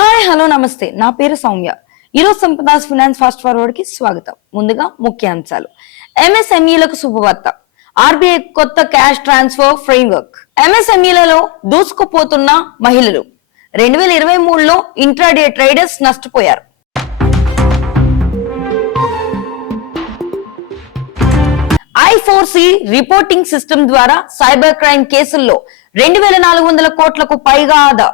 Hi hello నమస్తే. నా పేరు సౌమ్య. ఈరోజు సంపదాస్ ఫినాన్స్ ఫాస్ట్ ఫార్వర్డ్కి స్వాగతం. ముందుగా ముఖ్యాంశాలు. ఎంఎస్ఎంఈలకు శుభవార్త. ఆర్బీఐ కొత్త క్యాష్ ట్రాన్స్ఫర్ ఫ్రేమ్వర్క్. ఎంఎస్ఎంఈలలో దూసుకుపోతున్న మహిళలు. రెండు వేల ఇరవై మూడులో ఇంట్రాడే ట్రేడర్స్ నష్టపోయారు. ఐ సి రిపోర్టింగ్ సిస్టమ్ ద్వారా సైబర్ క్రైమ్ కేసుల్లో రెండు వేల నాలుగు వందల కోట్లకు పైగా ఆదా.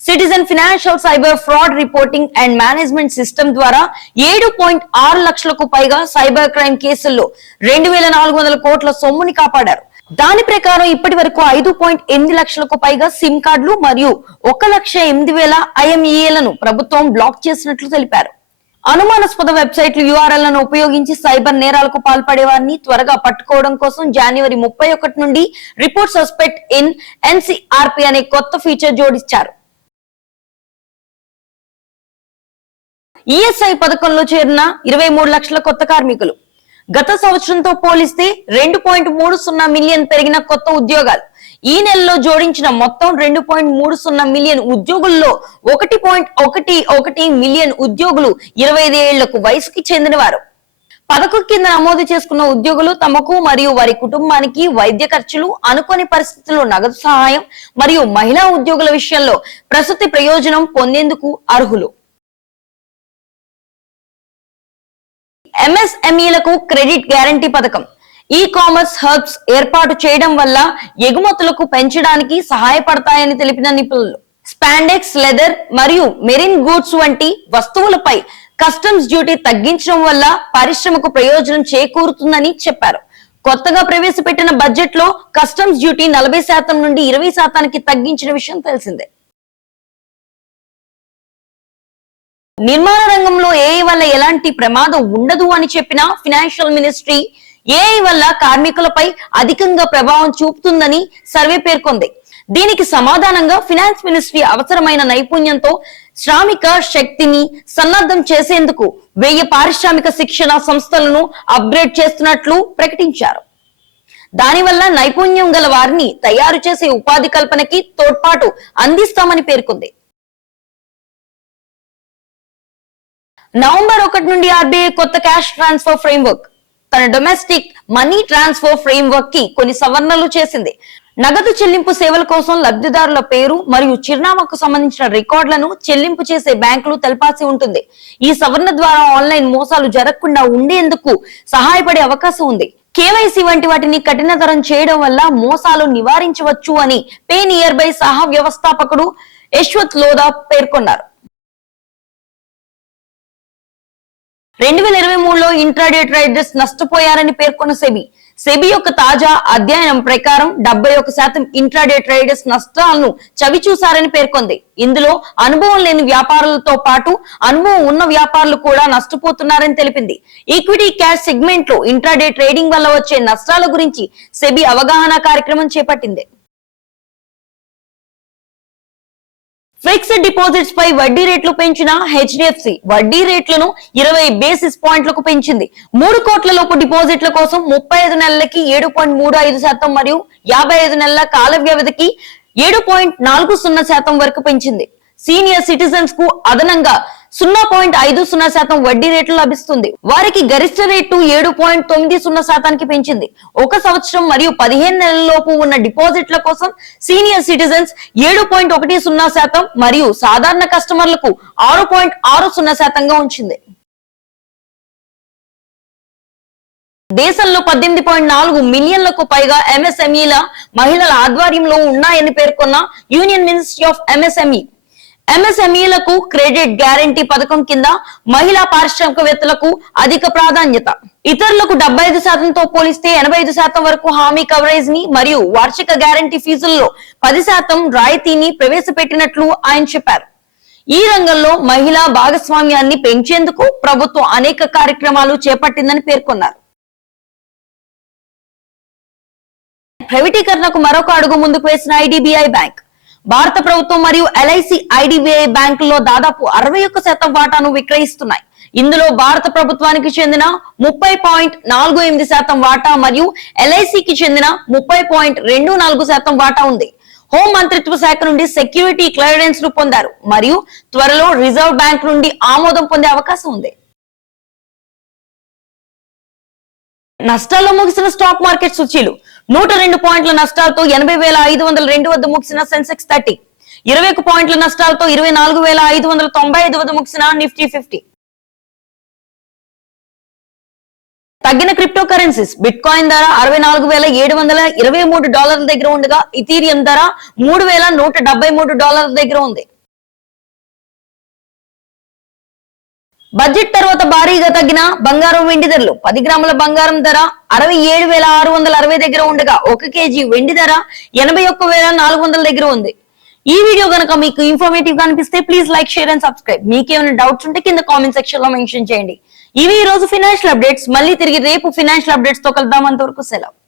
Citizen financial cyber fraud reporting and management system ద్వారా ఏడు పాయింట్ ఆరు లక్షలకు పైగా సైబర్ క్రైమ్ కేసుల్లో రెండు వేల నాలుగు వందల కోట్ల సొమ్ముని కాపాడారు. దాని ప్రకారం ఇప్పటి వరకు ఐదు పాయింట్ ఎనిమిది లక్షలకు పైగా సిమ్ కార్డులు మరియు ఒక లక్ష ఎనిమిది వేల ఐఎంఈఏలను ప్రభుత్వం బ్లాక్ చేసినట్లు తెలిపారు. అనుమానాస్పద వెబ్సైట్లు URL లను ఉపయోగించి సైబర్ నేరాలకు పాల్పడే వారిని త్వరగా పట్టుకోవడం కోసం జనవరి ముప్పై ఒకటి నుండి రిపోర్ట్ సస్పెక్ట్ ఇన్ ఎన్సిఆర్పి అనే కొత్త ఫీచర్ జోడించారు ఈఎస్ఐ పథకంలో చేరిన ఇరవై మూడు లక్షల కొత్త కార్మికులు. గత సంవత్సరంతో పోలిస్తే రెండు పాయింట్ మూడు సున్నా మిలియన్ పెరిగిన కొత్త ఉద్యోగాలు. ఈ నెలలో జోడించిన మొత్తం రెండు పాయింట్ మూడు సున్నా మిలియన్ ఉద్యోగుల్లో ఒకటి పాయింట్ ఒకటి ఒకటి మిలియన్ ఉద్యోగులు ఇరవై ఐదు ఏళ్ళకు వయసుకి చెందినవారు. పథకం కింద నమోదు చేసుకున్న ఉద్యోగులు తమకు మరియు వారి కుటుంబానికి వైద్య ఖర్చులు అనుకోని పరిస్థితుల్లో నగదు సహాయం మరియు మహిళా ఉద్యోగుల విషయంలో ప్రసూతి ప్రయోజనం పొందేందుకు అర్హులు. ఎంఎస్ఎంఈలకు క్రెడిట్ గ్యారంటీ పథకం. ఈ కామర్స్ హబ్స్ ఏర్పాటు చేయడం వల్ల ఎగుమతులకు పెంచడానికి సహాయపడతాయని తెలిపిన నిపుణులు. స్పాండెక్స్ లెదర్ మరియు మెరిన్ గూడ్స్ వంటి వస్తువులపై కస్టమ్స్ డ్యూటీ తగ్గించడం వల్ల పరిశ్రమకు ప్రయోజనం చేకూరుతుందని చెప్పారు. కొత్తగా ప్రవేశపెట్టిన బడ్జెట్లో కస్టమ్స్ డ్యూటీ నలభై శాతం నుండి ఇరవై శాతానికి తగ్గించిన విషయం తెలిసిందే. నిర్మాణ రంగంలో ఏఐ వల్ల ఎలాంటి ప్రమాదం ఉండదు అని చెప్పిన ఫినాన్షియల్ మినిస్ట్రీ ఏఐ వల్ల కార్మికులపై అధికంగా ప్రభావం చూపుతుందని సర్వే పేర్కొంది. దీనికి సమాధానంగా ఫినాన్స్ మినిస్ట్రీ అవసరమైన నైపుణ్యంతో శ్రామిక శక్తిని సన్నద్ధం చేసేందుకు వెయ్యి పారిశ్రామిక శిక్షణ సంస్థలను అప్గ్రేడ్ చేస్తున్నట్లు ప్రకటించారు. దానివల్ల నైపుణ్యం గల వారిని తయారు చేసే ఉపాధి కల్పనకి తోడ్పాటు అందిస్తామని పేర్కొంది. నవంబర్ ఒకటి నుండి ఆర్బీఐ కొత్త క్యాష్ ట్రాన్స్ఫర్ ఫ్రేమ్వర్క్. తన డొమెస్టిక్ మనీ ట్రాన్స్ఫర్ ఫ్రేమ్వర్క్కి కొన్ని సవరణలు చేసింది. నగదు చెల్లింపు సేవల కోసం లబ్ధిదారుల పేరు మరియు చిరునామాకు సంబంధించిన రికార్డులను చెల్లింపు చేసే బ్యాంకులు తెలపాల్సి ఉంటుంది. ఈ సవరణ ద్వారా ఆన్లైన్ మోసాలు జరగకుండా ఉండేందుకు సహాయపడే అవకాశం ఉంది. కేవైసీ వంటి వాటిని కఠినతరం చేయడం వల్ల మోసాలు నివారించవచ్చు అని పే నియర్ బై సహా వ్యవస్థాపకుడు యశ్వత్ లోదా పేర్కొన్నారు. రెండు వేల ఇరవై మూడులో ఇంట్రాడే ట్రేడర్స్ నష్టపోయారని పేర్కొన్న సెబీ. సెబీ యొక్క తాజా అధ్యయనం ప్రకారం డెబ్బై ఒక శాతం ఇంట్రాడే ట్రేడర్స్ నష్టాలను చవిచూశారని పేర్కొంది. ఇందులో అనుభవం లేని వ్యాపారులతో పాటు అనుభవం ఉన్న వ్యాపారులు కూడా నష్టపోతున్నారని తెలిపింది. ఈక్విటీ క్యాష్ సెగ్మెంట్లో ఇంట్రాడే ట్రేడింగ్ వల్ల వచ్చే నష్టాల గురించి సెబీ అవగాహన కార్యక్రమం చేపట్టింది. ఫిక్స్డ్ డిపాజిట్స్ పై వడ్డీ రేట్లు పెంచిన హెచ్డిఎఫ్సి వడ్డీ రేట్లను ఇరవై బేసిస్ పాయింట్లకు పెంచింది. మూడు కోట్ల లోపు డిపాజిట్ల కోసం ముప్పై ఐదు నెలలకి ఏడు పాయింట్ మూడు ఐదు శాతం మరియు యాభై ఐదు నెలల కాల వ్యవధికి ఏడు పాయింట్ నాలుగు సున్నా శాతం వరకు పెంచింది. సీనియర్ సిటిజన్స్కు అదనంగా సున్నా పాయింట్ ఐదు సున్నా శాతం వడ్డీ రేట్లు లభిస్తుంది. వారికి గరిష్ట రేటు ఏడు పాయింట్ తొమ్మిది సున్నా శాతానికి పెంచింది. ఒక సంవత్సరం మరియు పదిహేను నెలల లోపు ఉన్న డిపాజిట్ల కోసం సీనియర్ సిటిజన్స్ ఏడు పాయింట్ ఒకటి సున్నా శాతం మరియు సాధారణ కస్టమర్లకు ఆరు పాయింట్ ఆరు సున్నా శాతంగా ఉంచింది. దేశంలో పద్దెనిమిది పాయింట్ నాలుగు మిలియన్లకు పైగా ఎంఎస్ఎంఈల మహిళల ఆధ్వర్యంలో ఉన్నాయని పేర్కొన్న యూనియన్ మినిస్ట్రీ ఆఫ్ ఎంఎస్ఎంఈ ఎంఎస్ఎంఈలకు క్రెడిట్ గ్యారంటీ పథకం కింద మహిళా పారిశ్రామికవేత్తలకు అధిక ప్రాధాన్యత. ఇతరులకు డెబ్బై ఐదు శాతంతో పోలిస్తే ఎనభై ఐదు శాతం వరకు హామీ కవరేజ్ని మరియు వార్షిక గ్యారంటీ ఫీజుల్లో పది శాతం రాయితీని ప్రవేశపెట్టినట్లు ఆయన చెప్పారు. ఈ రంగంలో మహిళా భాగస్వామ్యాన్ని పెంచేందుకు ప్రభుత్వం అనేక కార్యక్రమాలు చేపట్టిందని పేర్కొన్నారు. ప్రైవేటీకరణకు మరొక అడుగు ముందుకు వేసిన ఐడిబిఐ బ్యాంక్. భారత ప్రభుత్వం మరియు ఎల్ఐసి ఐడిబిఐ బ్యాంకుల్లో దాదాపు అరవై ఒక్క శాతం వాటాను విక్రయిస్తున్నాయి. ఇందులో భారత ప్రభుత్వానికి చెందిన ముప్పై పాయింట్ నాలుగు ఎనిమిది శాతం వాటా మరియు ఎల్ఐసికి చెందిన ముప్పై పాయింట్ రెండు నాలుగు శాతం వాటా ఉంది. హోం మంత్రిత్వ శాఖ నుండి సెక్యూరిటీ క్లియరెన్స్ను పొందారు మరియు త్వరలో రిజర్వ్ బ్యాంక్ నుండి ఆమోదం పొందే అవకాశం ఉంది. నష్టాల్లో ముగిసిన స్టాక్ మార్కెట్ సూచీలు. నూట రెండు పాయింట్ల నష్టాలతో ఎనభై వేల ఐదు వందల రెండు వద్ద ముగిసిన సెన్సెక్స్ థర్టీ. ఇరవై ఒక పాయింట్ల నష్టాలతో ఇరవై నాలుగు వేల ఐదు వందల తొంభై ఐదు వద్ద ముగిసిన నిఫ్టీ ఫిఫ్టీ. తగ్గిన క్రిప్టో కరెన్సీస్ బిట్ కాయిన్ ధర అరవై నాలుగు వేల ఏడు వందల ఇరవై మూడు డాలర్ల దగ్గర ఉండగా ఇథీరియం ధర మూడు వేల నూట డెబ్బై మూడు డాలర్ల దగ్గర ఉంది. బడ్జెట్ తర్వాత భారీగా తగ్గిన బంగారం వెండి ధరలు పది గ్రాముల బంగారం ధర అరవై ఏడు వేల ఆరు వందల అరవై దగ్గర ఉండగా ఒక కేజీ వెండి ధర ఎనభై ఒక్క వేల నాలుగు వందల దగ్గర ఉంది. ఈ వీడియో కనుక మీకు ఇన్ఫర్మేటివ్గా అనిపిస్తే please like share and subscribe మీకేమైనా డౌట్స్ ఉంటే కింద కామెంట్ సెక్షన్లో మెన్షన్ చేయండి. ఇవి ఈ రోజు ఫినాన్షియల్ అప్డేట్స్ మళ్ళీ తిరిగి రేపు ఫినాన్షియల్ అప్డేట్స్తో కలుద్దాం. అంతవరకు సెలవు.